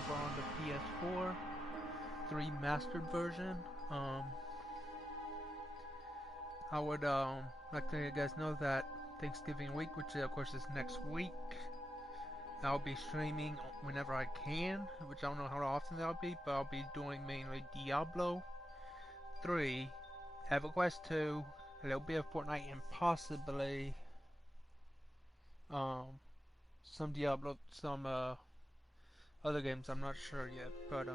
over on the ps4 3 mastered version. I would like to let you guys know that Thanksgiving week, which of course is next week, I'll be streaming whenever I can, which I don't know how often that'll be, but I'll be doing mainly Diablo 3, EverQuest 2, a little bit of Fortnite, and possibly some Diablo, some other games. I'm not sure yet, but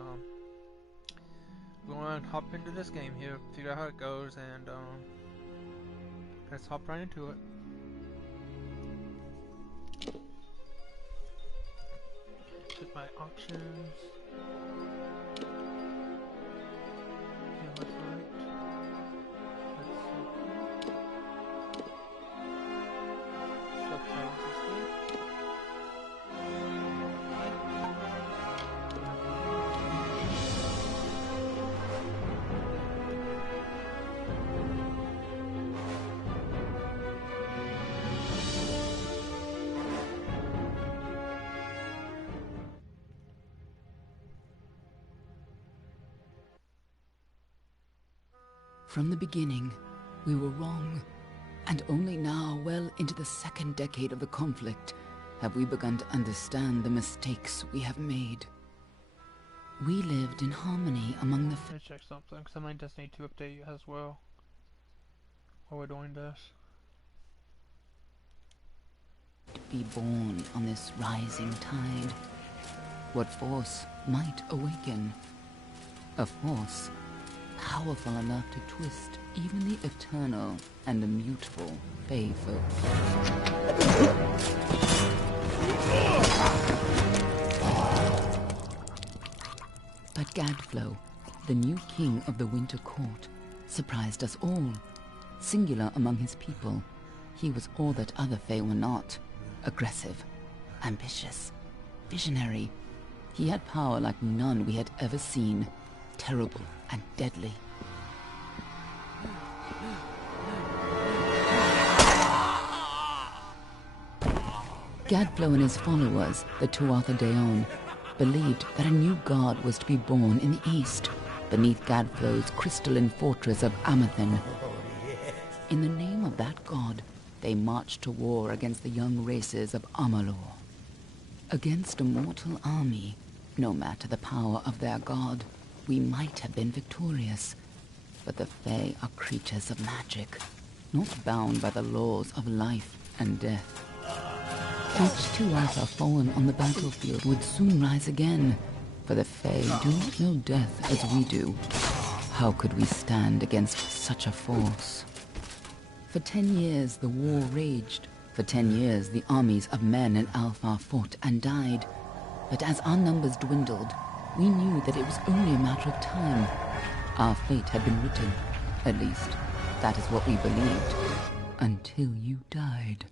we're gonna hop into this game here, figure out how it goes, and let's hop right into it. Check my options. Yeah, that's right. Let's see. Subtitles is good. From the beginning, we were wrong, and only now, well into the second decade of the conflict, have we begun to understand the mistakes we have made. We lived in harmony among the Let me check something, because I might just need to update as well while we're doing this. be born on this rising tide. What force might awaken? A force powerful enough to twist even the eternal and immutable Fey folk. But Gadflow, the new king of the Winter Court, surprised us all. Singular among his people, he was all that other Fey were not. Aggressive, ambitious, visionary. He had power like none we had ever seen, terrible and deadly. Gadflow and his followers, the Tuatha Deon, believed that a new god was to be born in the east, beneath Gadflow's crystalline fortress of Amathen. In the name of that god, they marched to war against the young races of Amalur. Against a mortal army, no matter the power of their god, we might have been victorious. But the Fae are creatures of magic, not bound by the laws of life and death. Each Tuatha fallen on the battlefield would soon rise again, for the Fae do not know death as we do. How could we stand against such a force? For 10 years the war raged. For 10 years the armies of Men and Alpha fought and died. But as our numbers dwindled, we knew that it was only a matter of time. Our fate had been written. At least, that is what we believed. Until you died.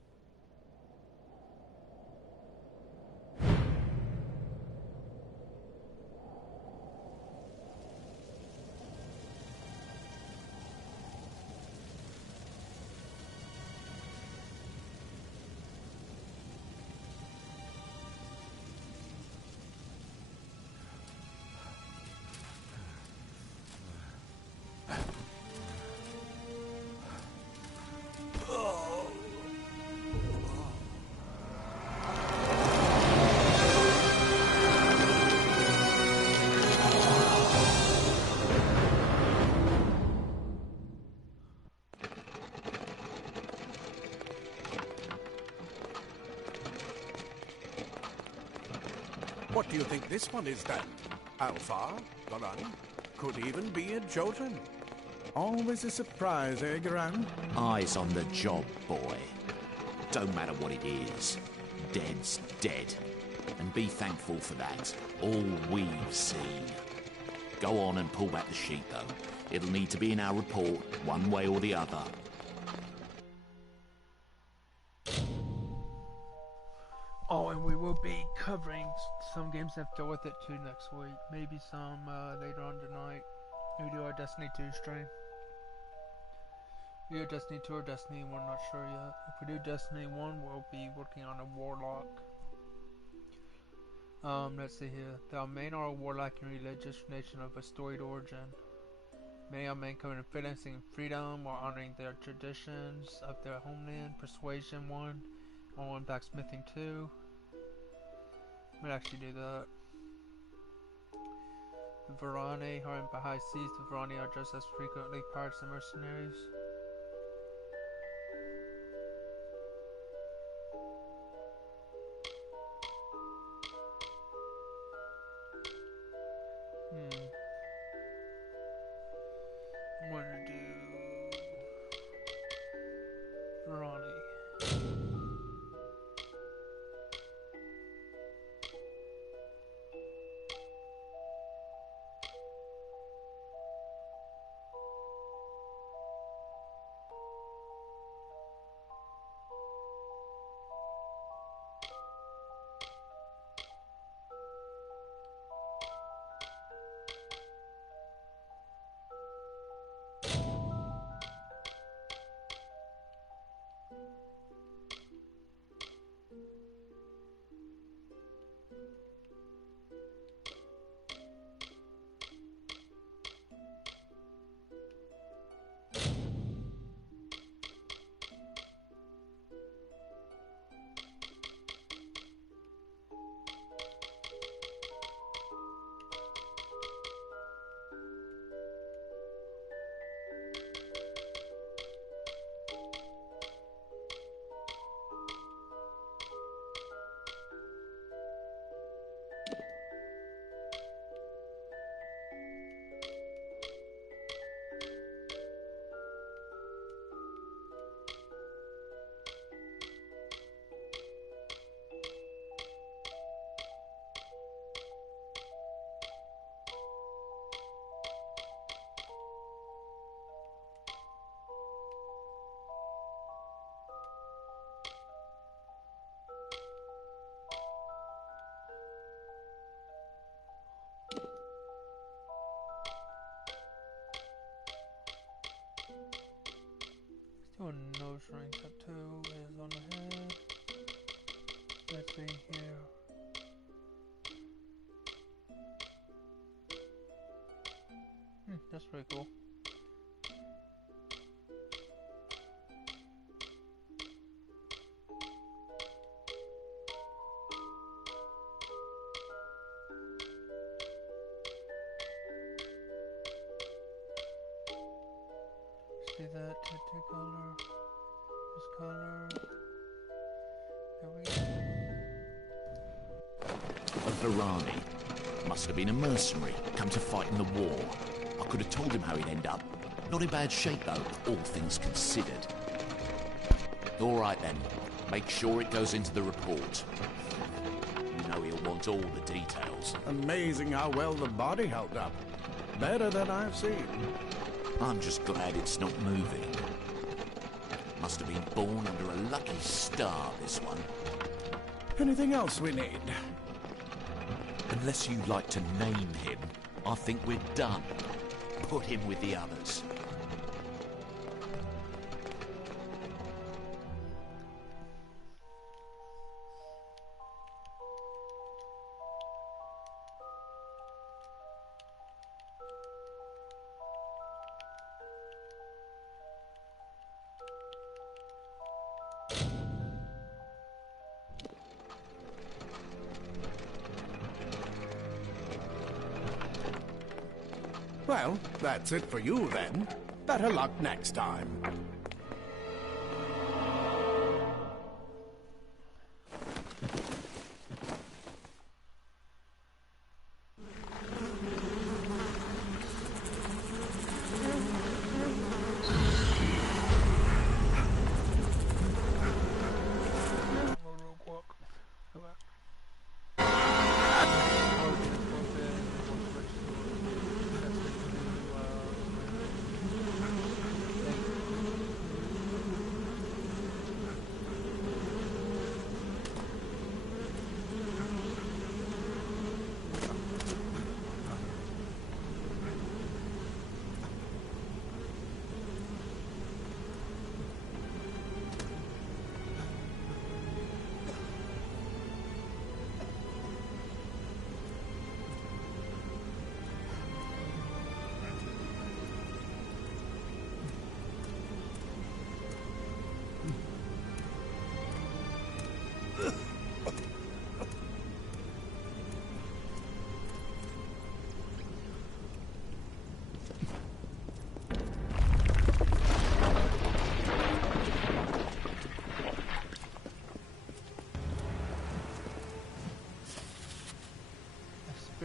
What do you think this one is then? Alpha? Garan? Could even be a Jotun. Always a surprise, eh, Garan? Eyes on the job, boy. Don't matter what it is. Dead's dead. And be thankful for that. All we've seen. Go on and pull back the sheet, though. It'll need to be in our report, one way or the other. Oh, and we will be covering some games that go with it too next week. Maybe some later on tonight. We do our Destiny 2 stream. Either Destiny 2 or Destiny 1, not sure yet. If we do Destiny 1, we'll be working on a Warlock. Let's see here. The Almain are a warlike and religious nation of a storied origin. Many Almain come in financing freedom while honoring their traditions of their homeland. Persuasion 1, on blacksmithing 2. Might actually do that. The Varane are in high seas. The Varane are just as frequently pirates and mercenaries. I'm going to do Varane. Still a nose ring tattoo is on the head. Let's see here. That's pretty cool. See that tattoo color? This color. There we go. A Varane. Must have been a mercenary, come to fight in the war. I could have told him how he'd end up. Not in bad shape though, all things considered. All right then, make sure it goes into the report. You know he'll want all the details. Amazing how well the body held up. Better than I've seen. I'm just glad it's not moving. Must have been born under a lucky star, this one. Anything else we need? Unless you'd like to name him, I think we're done. Put him with the others. Well, that's it for you then. Better luck next time.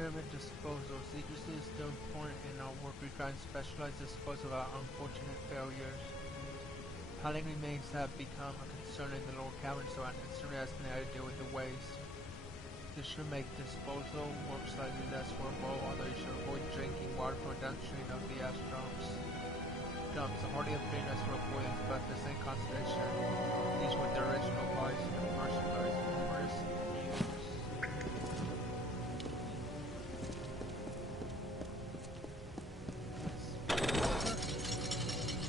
pyramid disposal. Secrecy is still important in our work. We try and specialize disposal of our unfortunate failures. Piling remains have become a concern in the lower cavern, so I'm concerned as to how to deal with the waste. This should make disposal work slightly less workable, although you should avoid drinking water from a downstream of the ash dumps. The hardly have been as for boiling, but the same concentration is with the original bodies in the first place. Numerous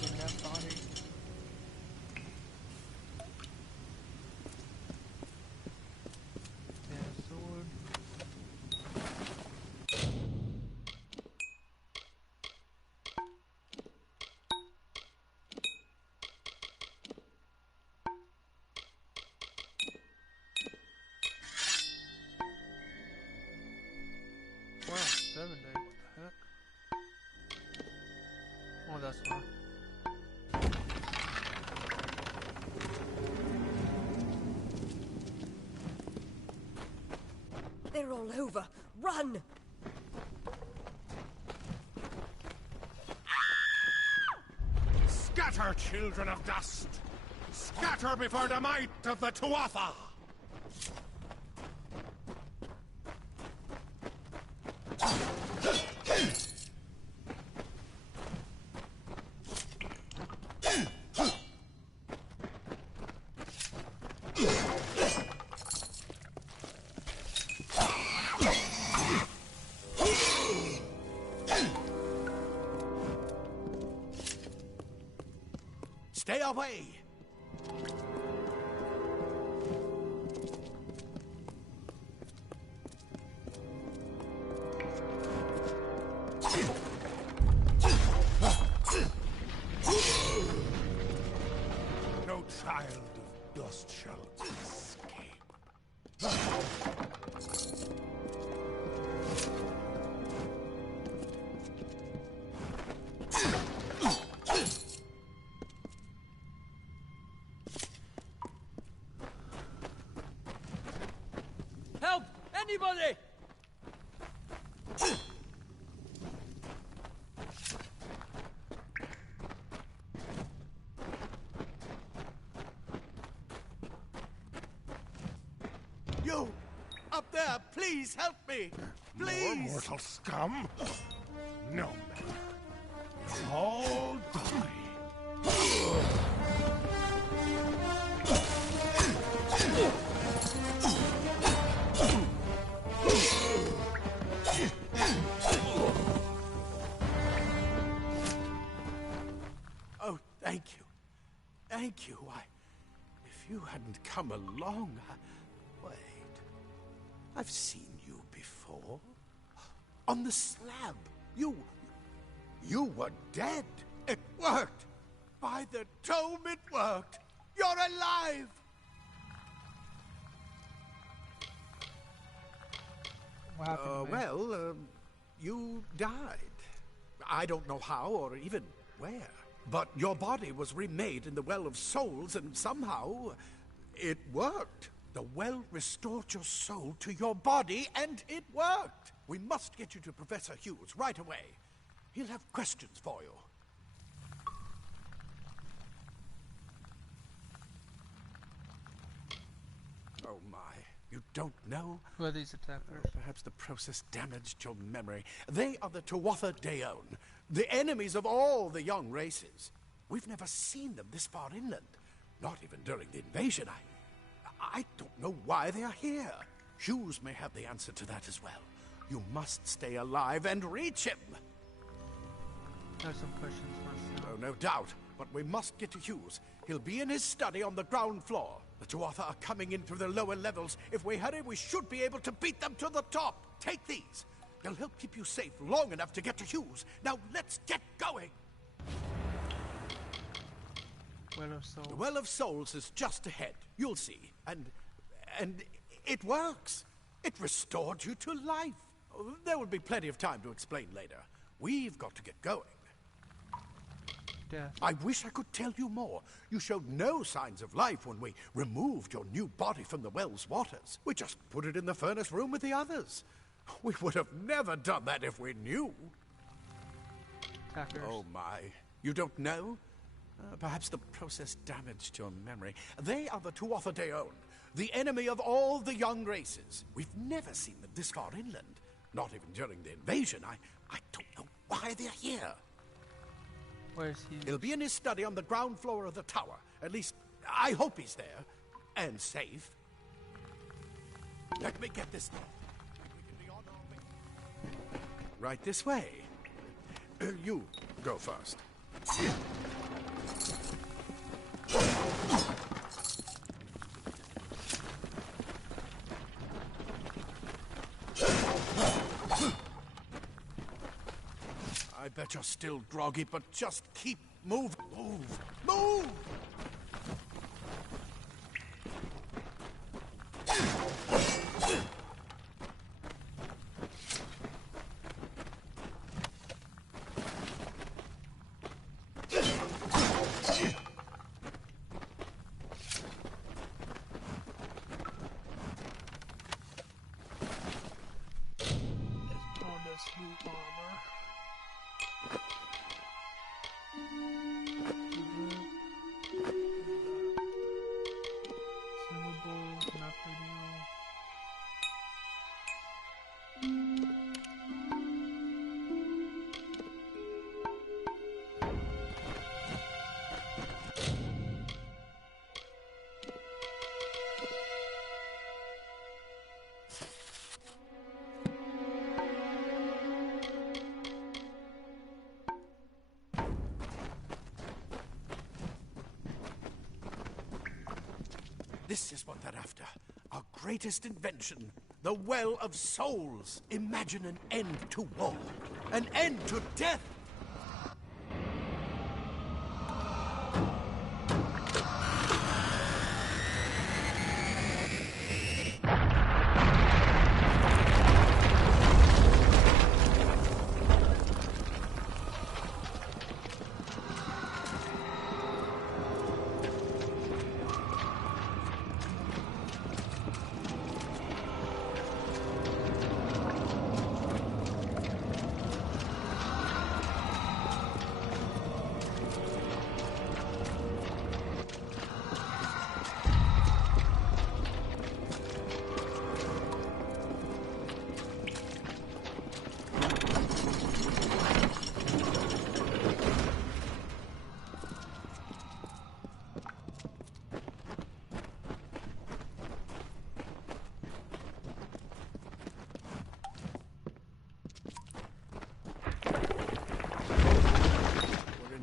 in that body. And a sword. Wow, 7 days, what the heck? Oh, that's why. They're all over. Run! Scatter, children of dust! Scatter before the might of the Tuatha! Stay away! No child of dust shall escape. Help! Anybody! You! Up there, please help me! Please! More mortal scum? No matter. You'll all die. Oh, thank you. Thank you. If you hadn't come along, wait. I've seen you before. On the slab. You were dead. It worked. By the tome, it worked. You're alive. What happened, man? You died. I don't know how or even where. But your body was remade in the Well of Souls, and somehow it worked. The well restored your soul to your body, and it worked. We must get you to Professor Hughes right away. He'll have questions for you. Oh my, you don't know? Who are these attackers? Perhaps the process damaged your memory. They are the Tuatha Deon, the enemies of all the young races. We've never seen them this far inland, not even during the invasion. I don't know why they are here. Hughes may have the answer to that as well. You must stay alive and reach him. I have some questions myself. Oh, no doubt. But we must get to Hughes. He'll be in his study on the ground floor. The Tuatha are coming in through the lower levels. If we hurry, we should be able to beat them to the top. Take these. They'll help keep you safe long enough to get to Hughes. Now, let's get going. Well of Souls. The Well of Souls is just ahead. You'll see. And it works. It restored you to life. There will be plenty of time to explain later. We've got to get going. Death. I wish I could tell you more. You showed no signs of life when we removed your new body from the well's waters. We just put it in the furnace room with the others. We would have never done that if we knew. Attackers. Oh my. You don't know? Perhaps the process damaged your memory. They are the Tuatha De Aon, the enemy of all the young races. We've never seen them this far inland. Not even during the invasion. I don't know why they're here. Where's he? He'll be in his study on the ground floor of the tower. At least, I hope he's there. And safe. Let me get this done. We can be on our way. Right this way. You go first. I bet you're still groggy, but just keep moving. Move! Move! This is what they're after. Our greatest invention. The Well of Souls. Imagine an end to war. An end to death.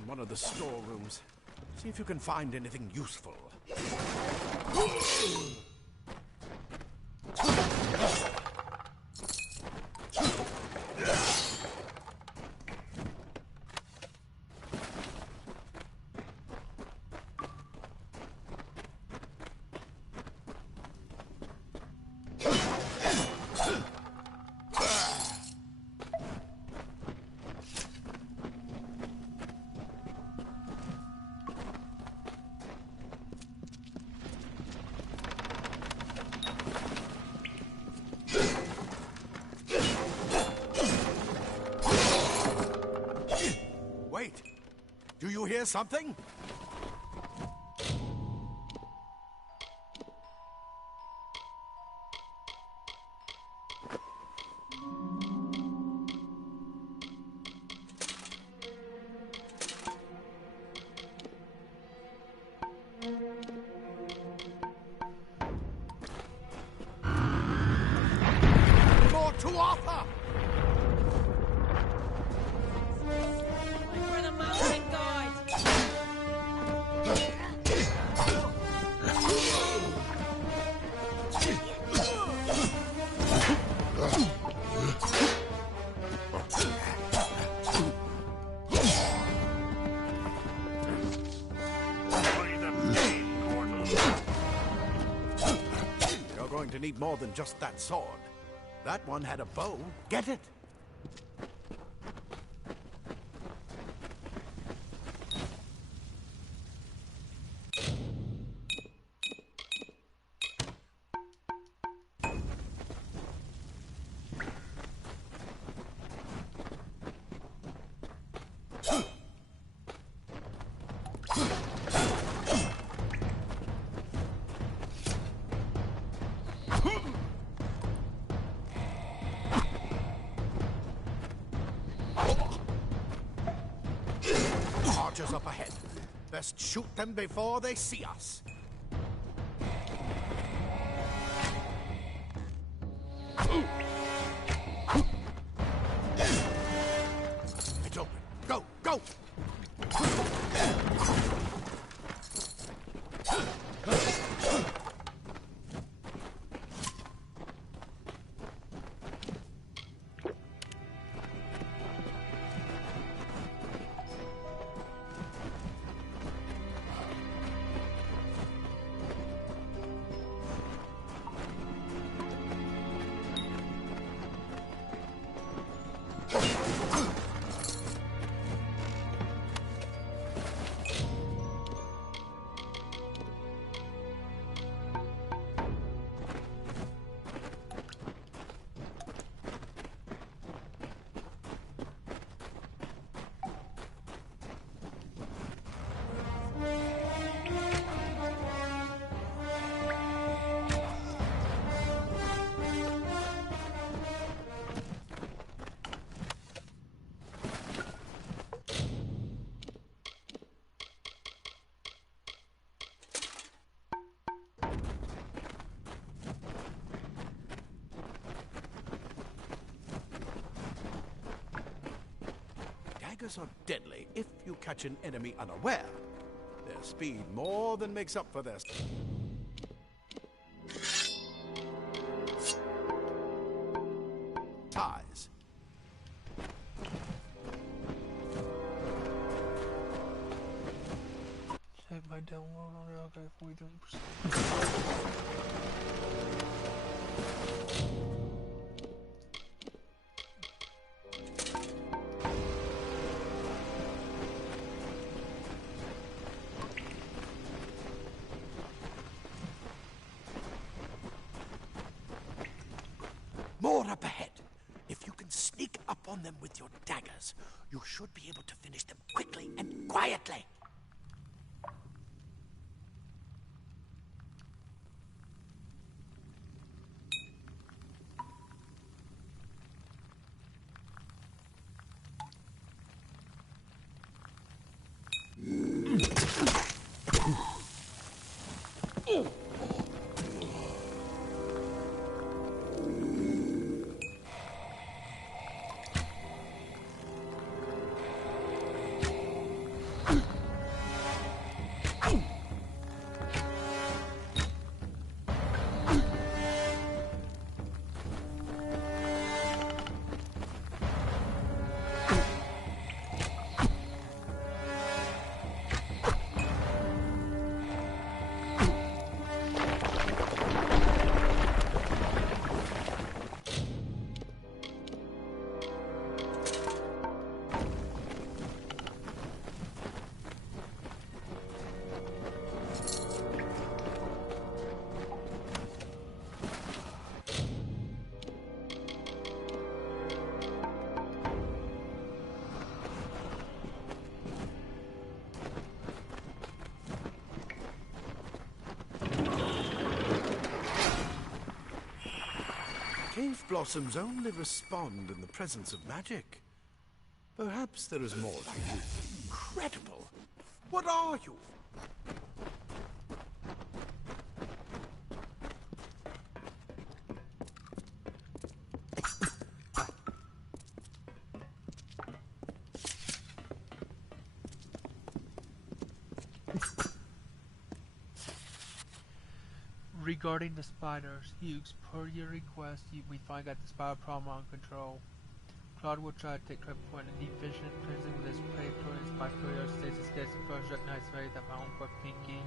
One of the storerooms. See if you can find anything useful. Wait! Do you hear something? More Tuatha! For the mountain guide! You're going to need more than just that sword. That one had a bow. Get it? archers up ahead. Best shoot them before they see us. It's open. Go, go! Daggers are deadly if you catch an enemy unaware. Their speed more than makes up for their... ties. Save my download on it, okay, 43%. More up ahead. If you can sneak up on them with your daggers, you should be able to finish them quickly and quietly. Cave blossoms only respond in the presence of magic. Perhaps there is more like you. Incredible! What are you? Regarding the spiders, Hughes, per your request, we finally got the spider problem under control. Claude will try to take credit for an efficient cleansing of this predatory spider stasis gas and first recognize way that my own quick Pinky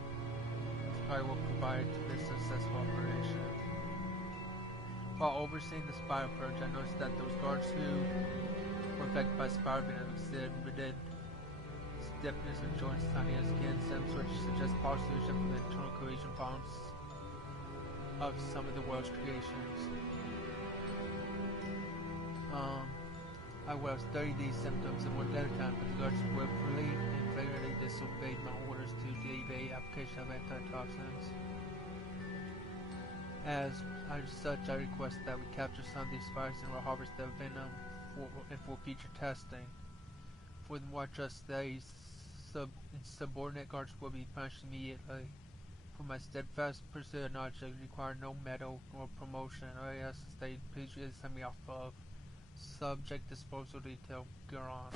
spider will provide to this successful operation. While overseeing the spider purge, I noticed that those guards who were affected by spider venom exhibited stiffness and joints, tiny as skin, symptoms which suggest possible solution for the internal cohesion problems of some of the world's creations. I was 30 these symptoms and one at a time, but the guards willfully and flagrantly disobeyed my orders to deviate application of antitoxins. As such, I request that we capture some of these spiders and will harvest their venom for future testing. For the more just days subordinate guards will be punished immediately. For my steadfast pursuit of knowledge, I require no medal nor promotion. I ask the state, please send me off of subject disposal detail. Guron.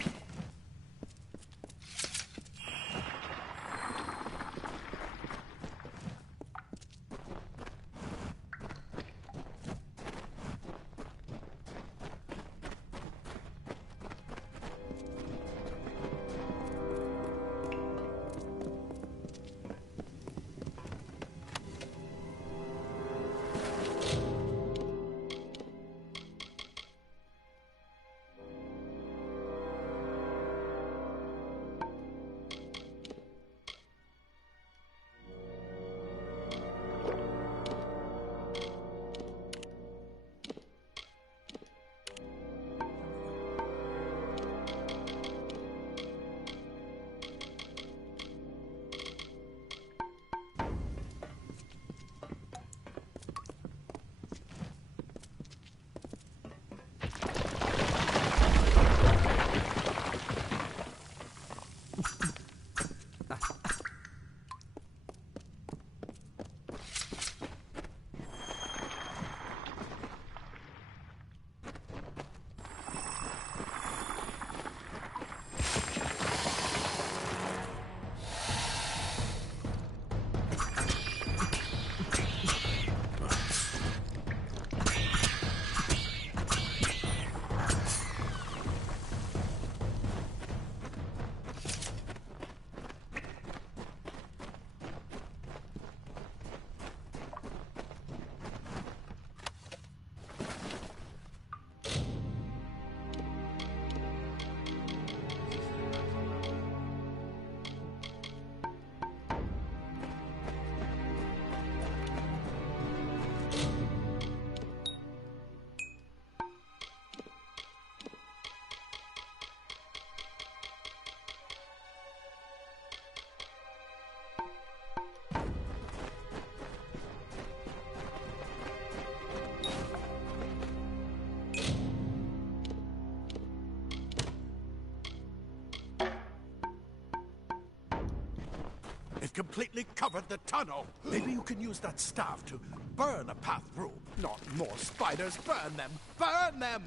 It completely covered the tunnel. Maybe you can use that staff to burn a path through. Not more spiders. Burn them. Burn them!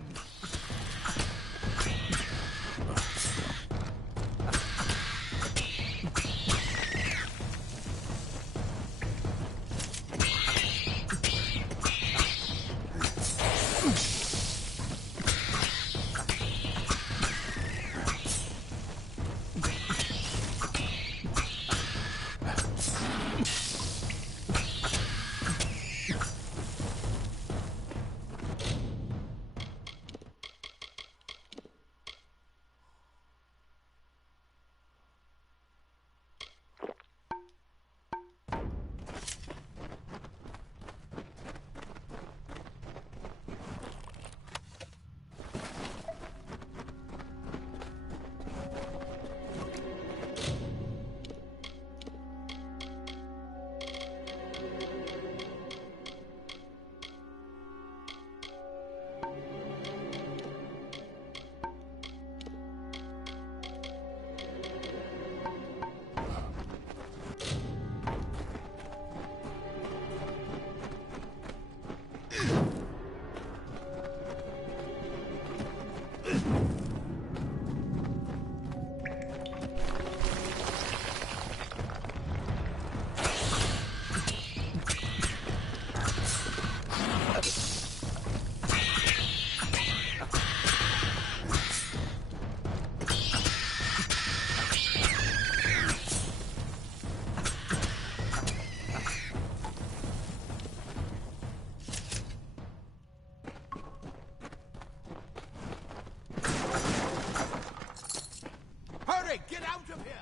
Get out of here!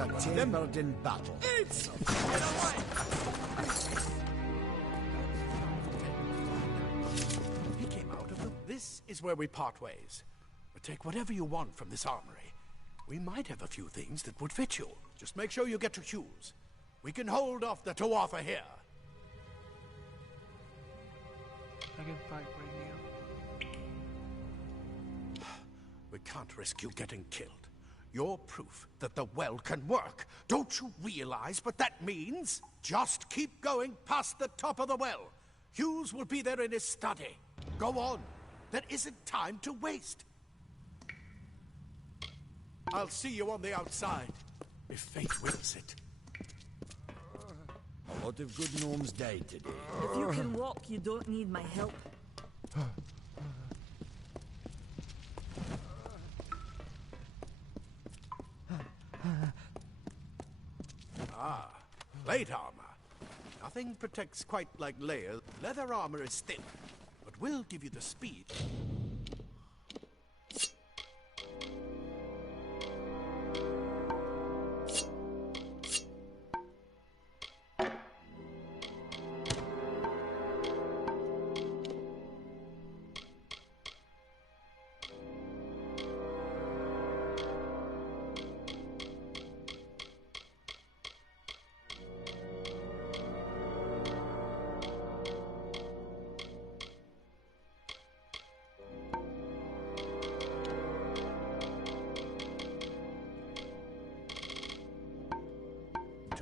are tabled in battle. He came out of the... This is where we part ways. But take whatever you want from this armory. We might have a few things that would fit you. Just make sure you get to Hughes. We can hold off the Tuatha here. I can fight right now. We can't risk you getting killed. You're proof that the well can work. Don't you realize what that means? Just keep going past the top of the well. Hughes will be there in his study. Go on. There isn't time to waste. I'll see you on the outside, if fate wills it. A lot of good gnomes died today. If you can walk, you don't need my help. Plate armor. Nothing protects quite like leather armor is thin, but will give you the speed.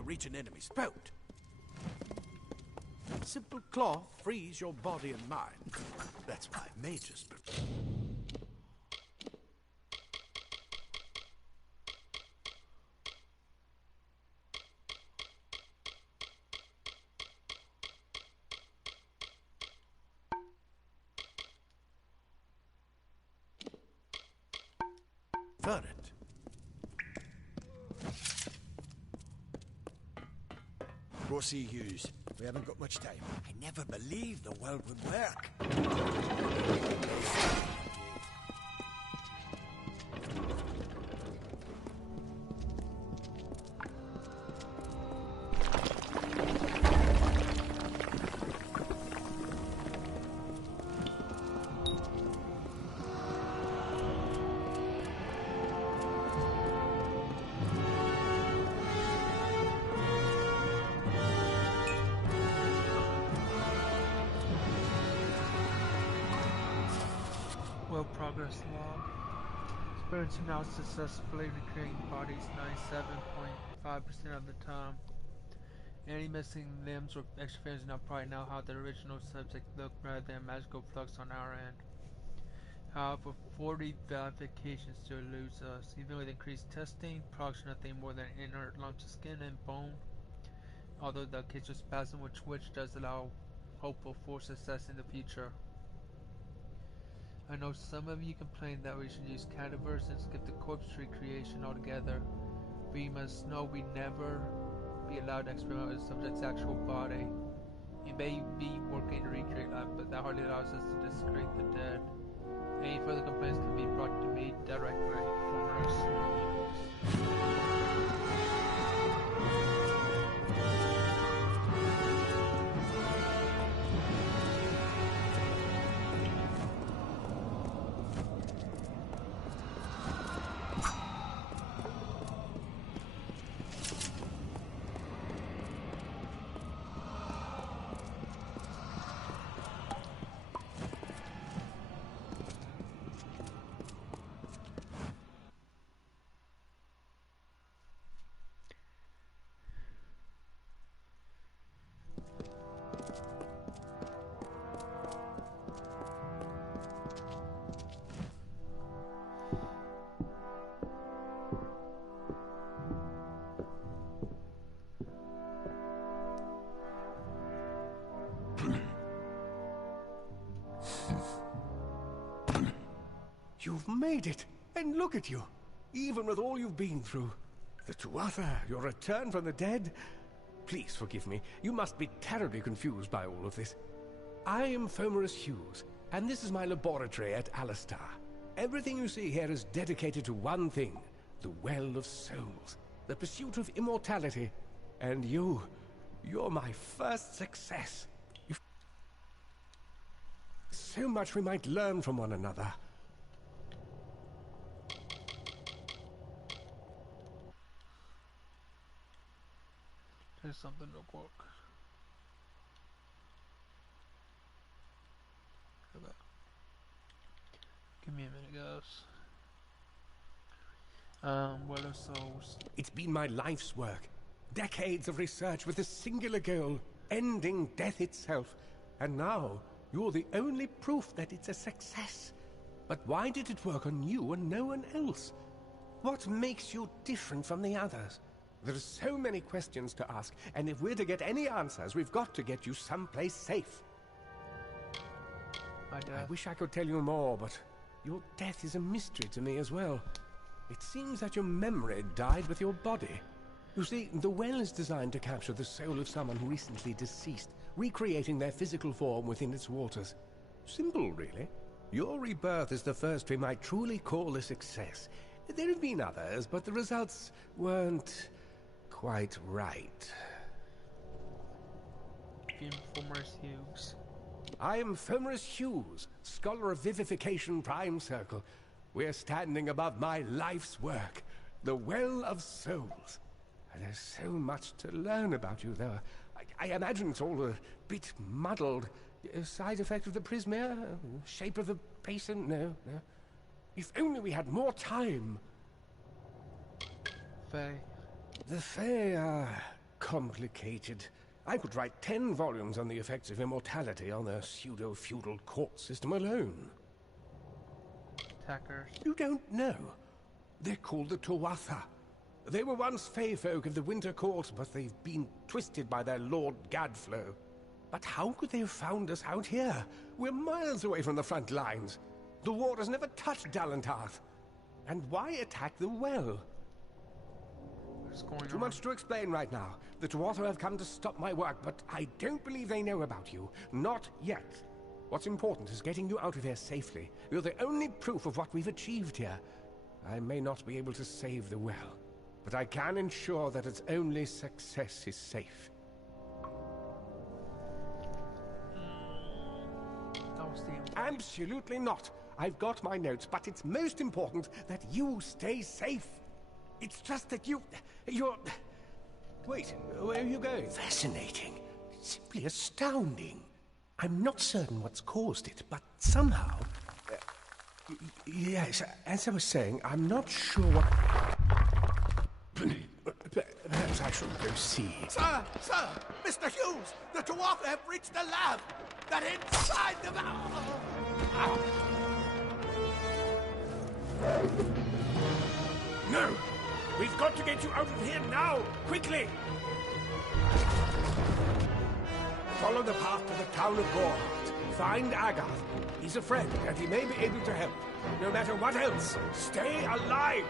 Reach an enemy's boat. Simple cloth frees your body and mind. That's why mages prefer. Fur it. Go see Hughes. We haven't got much time. I never believed the world would work. Progress log. Experiencing now successfully recreating bodies 97.5% of the time. Any missing limbs or extra fingers now probably know how the original subject looked rather than magical flux on our end. However, 40 verifications still eludes us. Even with increased testing, progress nothing more than inert lumps of skin and bone. Although the occasional spasm with which does allow hopeful for success in the future. I know some of you complain that we should use cadaverse and skip the corpse recreation altogether, but you must know we never be allowed to experiment with the subject's actual body. He may be working to recreate life, but that hardly allows us to desecrate the dead. Any further complaints can be brought to me directly from us. You've made it, and look at you, even with all you've been through. The Tuatha, your return from the dead. Please forgive me, you must be terribly confused by all of this. I am Fomerus Hughes, and this is my laboratory at Alistar. Everything you see here is dedicated to one thing, the Well of Souls. the pursuit of immortality. And you're my first success. So much we might learn from one another. Here's something real quick. Okay. Give me a minute, guys. Well of Souls. It's been my life's work. Decades of research with a singular goal, ending death itself. And now, you're the only proof that it's a success. But why did it work on you and no one else? What makes you different from the others? There are so many questions to ask, and if we're to get any answers, we've got to get you someplace safe. I wish I could tell you more, but your death is a mystery to me as well. It seems that your memory died with your body. You see, the well is designed to capture the soul of someone recently deceased, recreating their physical form within its waters. Simple, really. Your rebirth is the first we might truly call a success. There have been others, but the results weren't quite right. Hughes. I am Fomorous Hughes, scholar of Vivification Prime Circle. We're standing above my life's work, the Well of Souls. And there's so much to learn about you, though. I imagine it's all a bit muddled. A side effect of the prismere? Shape of the basin? No. If only we had more time. Fae. The Fae are complicated. I could write 10 volumes on the effects of immortality on their pseudo-feudal court system alone. Attackers. You don't know. They're called the Tuatha. They were once Fae folk of the Winter Court, but they've been twisted by their Lord Gadflow. But how could they have found us out here? We're miles away from the front lines. The war has never touched Dalantarth. And why attack the well? What's going on? Too much to explain right now. The Tuatha have come to stop my work, but I don't believe they know about you. Not yet. What's important is getting you out of here safely. You're the only proof of what we've achieved here. I may not be able to save the well, but I can ensure that its only success is safe. Absolutely not. I've got my notes, but it's most important that you stay safe. It's just that you're... Wait, where are you going? Fascinating. Simply astounding. I'm not certain what's caused it, but somehow... yes, as I was saying, I'm not sure what... Perhaps I should go see. Sir! Mr. Hughes! The Tuatha have reached the lab! They're inside the... No! We've got to get you out of here now! Quickly! Follow the path to the town of Gorhart. Find Agath. He's a friend, and he may be able to help. No matter what else, stay alive!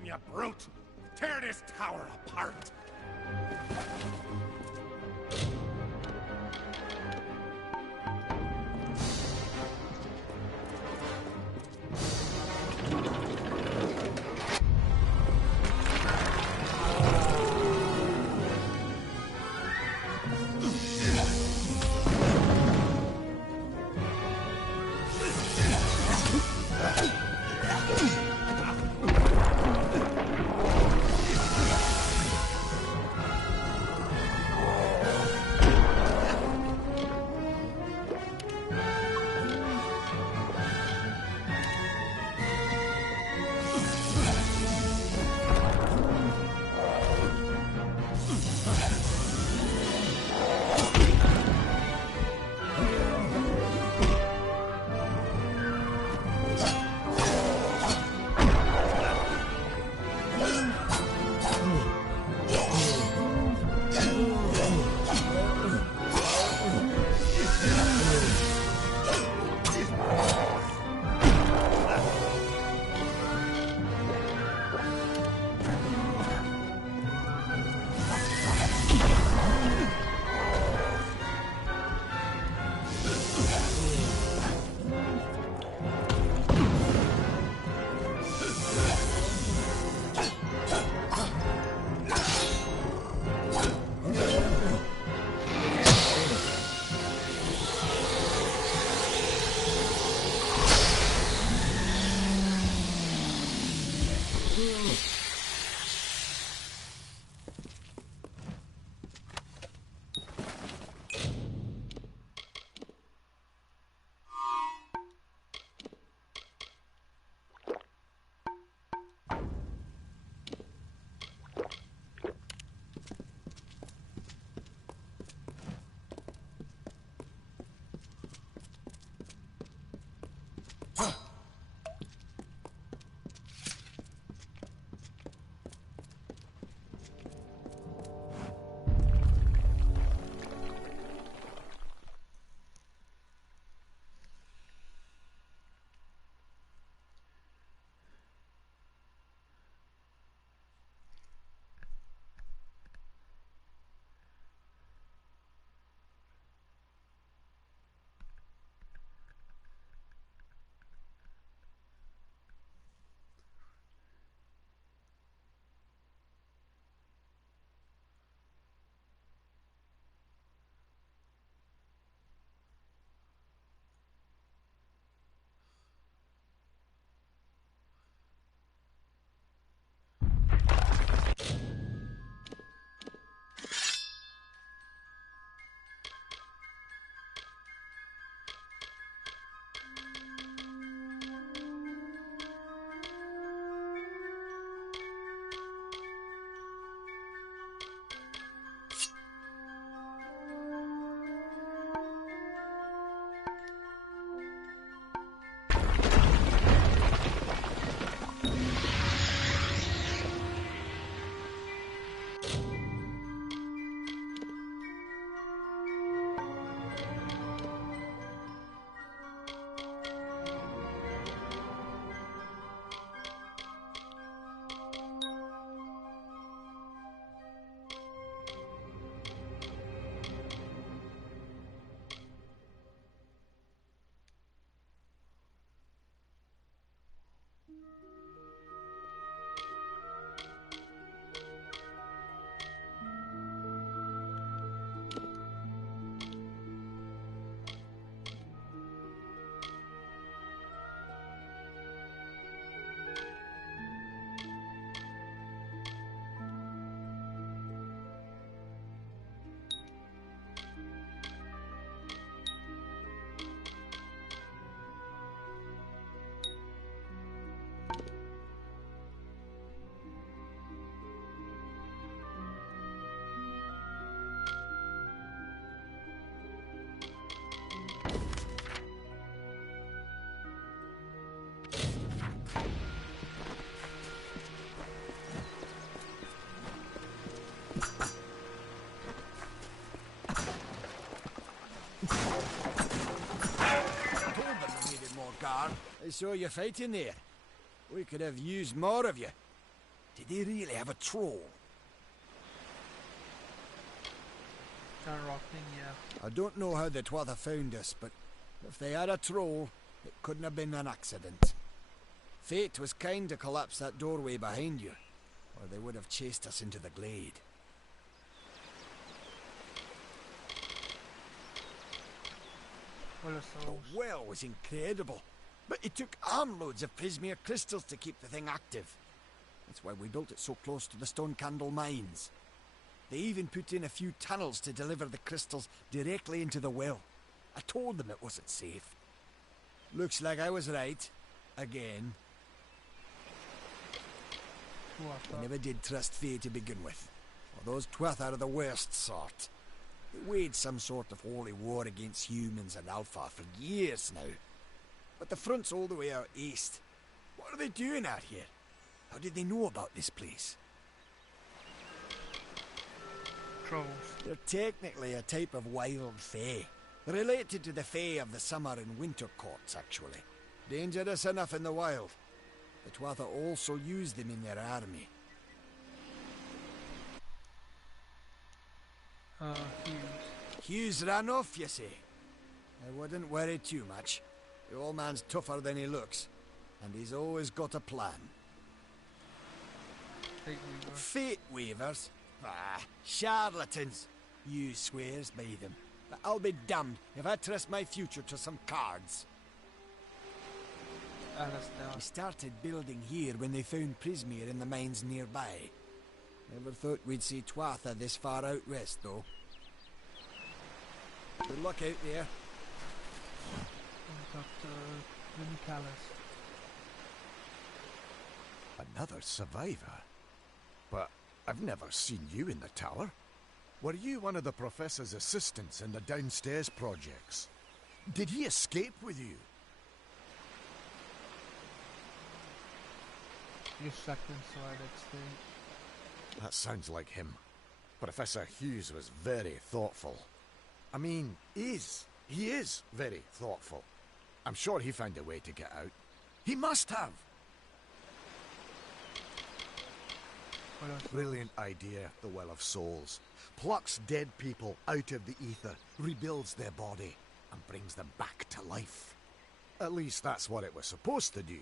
going, you brute! Tear this tower apart! I saw you fighting there. We could have used more of you. Did they really have a troll? Giant rock thing, yeah. I don't know how the Twatha found us, but if they had a troll, it couldn't have been an accident. Fate was kind to collapse that doorway behind you, or they would have chased us into the glade. Well, The well was incredible, but it took armloads of Prismere crystals to keep the thing active. That's why we built it so close to the Stone Candle mines. They even put in a few tunnels to deliver the crystals directly into the well. I told them it wasn't safe. Looks like I was right. Again. I never did trust Fae to begin with. Well, those Twatha are the worst sort. They waged some sort of holy war against humans and Alpha for years now. But the front's all the way out east. What are they doing out here? How did they know about this place? Trolls. They're technically a type of wild Fae. Related to the Fae of the summer and winter courts, actually. Dangerous enough in the wild. The Twatha also use them in their army. Hughes. Hughes ran off, you say? I wouldn't worry too much. The old man's tougher than he looks, and he's always got a plan. Fate Weaver. Fate weavers? Ah, charlatans. Hughes swears by them. But I'll be damned if I trust my future to some cards. Alistair. We started building here when they found Prismere in the mines nearby. Never thought we'd see Twatha this far out west, though. Good luck out there. We've got Vinny Callis. Another survivor? But I've never seen you in the tower. Were you one of the Professor's assistants in the downstairs projects? Did he escape with you? You're second, so I'd extinct. That sounds like him. Professor Hughes was very thoughtful. I mean, he is very thoughtful. I'm sure he found a way to get out. He must have! Brilliant idea, the Well of Souls. Plucks dead people out of the ether, rebuilds their body, and brings them back to life. At least that's what it was supposed to do.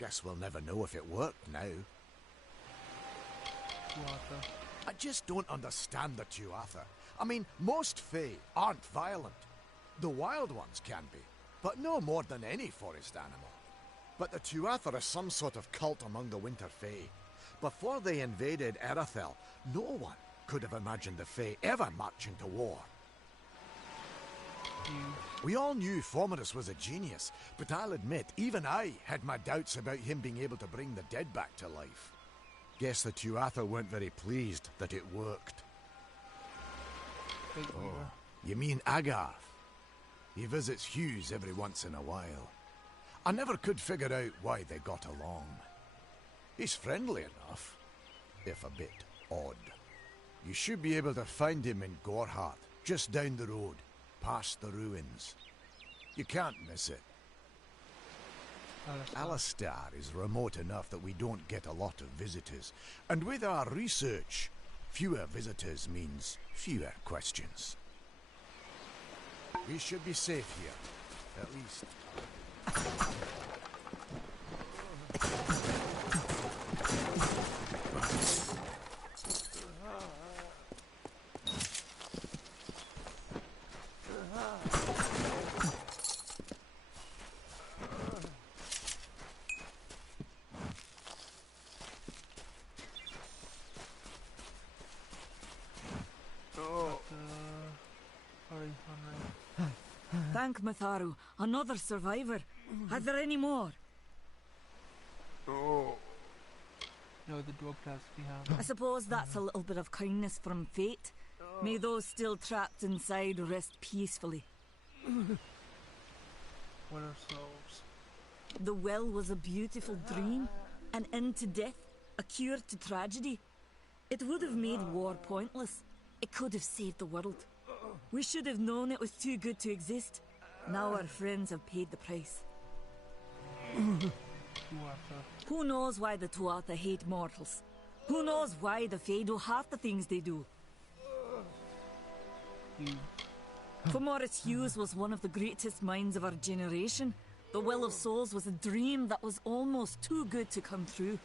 Guess we'll never know if it worked now. Tuatha. I just don't understand the Tuatha. I mean, most Fae aren't violent. The wild ones can be, but no more than any forest animal. But the Tuatha are some sort of cult among the Winter Fae. Before they invaded Erythel, no one could have imagined the Fae ever marching to war. We all knew Formidus was a genius, but I'll admit, even I had my doubts about him being able to bring the dead back to life. Guess the Tuatha weren't very pleased that it worked. Oh, you mean Agarth? He visits Hughes every once in a while. I never could figure out why they got along. He's friendly enough, if a bit odd. You should be able to find him in Gorhart, just down the road, past the ruins. You can't miss it. Alistair is remote enough that we don't get a lot of visitors. And with our research, fewer visitors means fewer questions. We should be safe here, at least. Thank Matharu, another survivor. Are there any more? No, the dwarf has behind. I suppose that's a little bit of kindness from fate. May those still trapped inside rest peacefully. What are souls? The well was a beautiful dream, an end to death, a cure to tragedy. It would have made war pointless. It could have saved the world. We should have known it was too good to exist. Now our friends have paid the price. Who knows why the Tuatha hate mortals? Who knows why the Fae do half the things they do? For Morris Hughes was one of the greatest minds of our generation. The Well of Souls was a dream that was almost too good to come true.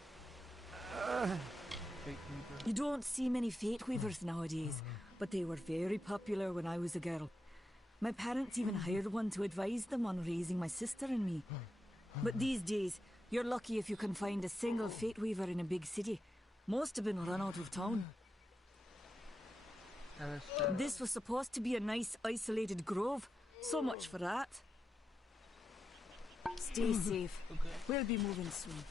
You don't see many Fate Weavers nowadays, but they were very popular when I was a girl. My parents even hired one to advise them on raising my sister and me. But these days, you're lucky if you can find a single Fate Weaver in a big city. Most have been run out of town. This was supposed to be a nice, isolated grove. So much for that. Stay safe. We'll be moving soon.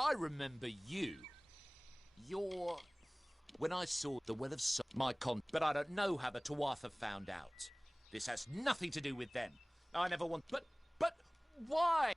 I remember you. You're... When I saw the Well of Soul, but I don't know how the Tuatha found out. This has nothing to do with them. I never want... But why?